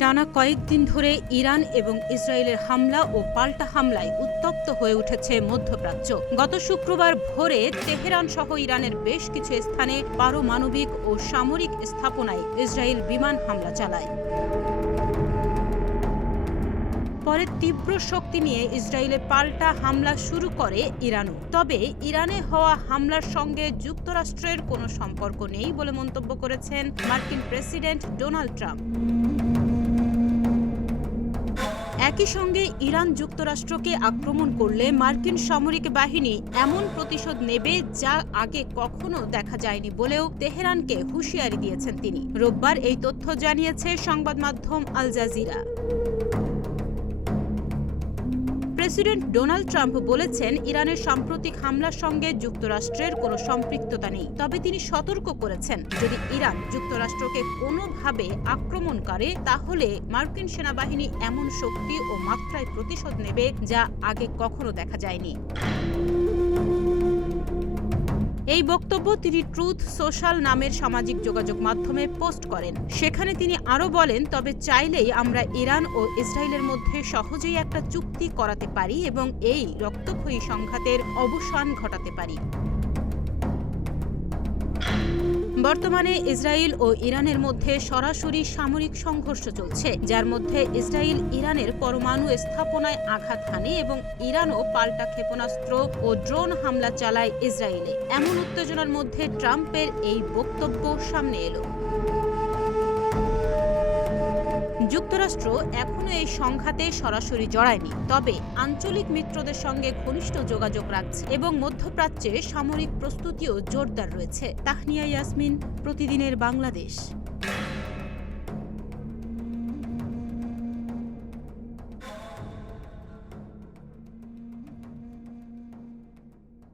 টানা কয়েকদিন ধরে ইরান এবং ইসরায়েলের হামলা ও পাল্টা হামলায় উত্তপ্ত হয়ে উঠেছে মধ্যপ্রাচ্য। গত শুক্রবার ভোরে তেহরান সহ ইরানের বেশ কিছু স্থানে পারমাণবিক ও সামরিক স্থাপনায় ইসরায়েল বিমান হামলা চালায়। পরে তীব্র শক্তি নিয়ে ইসরায়েলে পাল্টা হামলা শুরু করে ইরানও। তবে ইরানে হওয়া হামলার সঙ্গে যুক্তরাষ্ট্রের কোনো সম্পর্ক নেই বলে মন্তব্য করেছেন মার্কিন প্রেসিডেন্ট ডোনাল্ড ট্রাম্প। একই সঙ্গে ইরান যুক্তরাষ্ট্রকে আক্রমণ করলে মার্কিন সামরিক বাহিনী এমন প্রতিশোধ নেবে যা আগে কখনো দেখা যায়নি বলেও তেহরানকে হুঁশিয়ারি দিয়েছেন তিনি। রোববার এই তথ্য জানিয়েছে সংবাদ মাধ্যম Al Jazeera. President Donald Trump বলেছেন, ইরানের সাম্প্রতিক হামলার সঙ্গে যুক্তরাষ্ট্রের কোনো সম্পৃক্ততা নেই। তবে তিনি সতর্ক করেছেন, যদি ইরান যুক্তরাষ্ট্রকে কোনোভাবে আক্রমণ করে তাহলে মার্কিন সেনাবাহিনী এমন শক্তি ও মাত্রায় প্রতিশোধ নেবে যা আগে কখনো দেখা যায়নি। এই বক্তব্য তিনি ট্রুথ সোশ্যাল নামের সামাজিক যোগাযোগ মাধ্যমে পোস্ট করেন। সেখানে তিনি আরও বলেন, তবে চাইলেই আমরা ইরান ও ইসরায়েলের মধ্যে সহজেই একটা চুক্তি করাতে পারি এবং এই রক্তক্ষয়ী সংঘাতের অবসান ঘটাতে পারি। বর্তমানে ইসরায়েল ও ইরানের মধ্যে সরাসরি সামরিক সংঘর্ষ চলছে, যার মধ্যে ইসরায়েল ইরানের পরমাণু স্থাপনায় আঘাত হানে এবং ইরানও পাল্টা ক্ষেপণাস্ত্র ও ড্রোন হামলা চালায় ইসরায়েলে। এমন উত্তেজনার মধ্যে ট্রাম্পের এই বক্তব্য সামনে এলো। যুক্তরাষ্ট্র এখনো এই সংঘাতে সরাসরি জড়ায়নি, তবে আঞ্চলিক মিত্রদের সঙ্গে ঘনিষ্ঠ যোগাযোগ রাখছে এবং মধ্যপ্রাচ্যে সামরিক প্রস্তুতিও জোরদার রয়েছে। তাহনিয়া ইয়াসমিন, প্রতিদিনের বাংলাদেশ।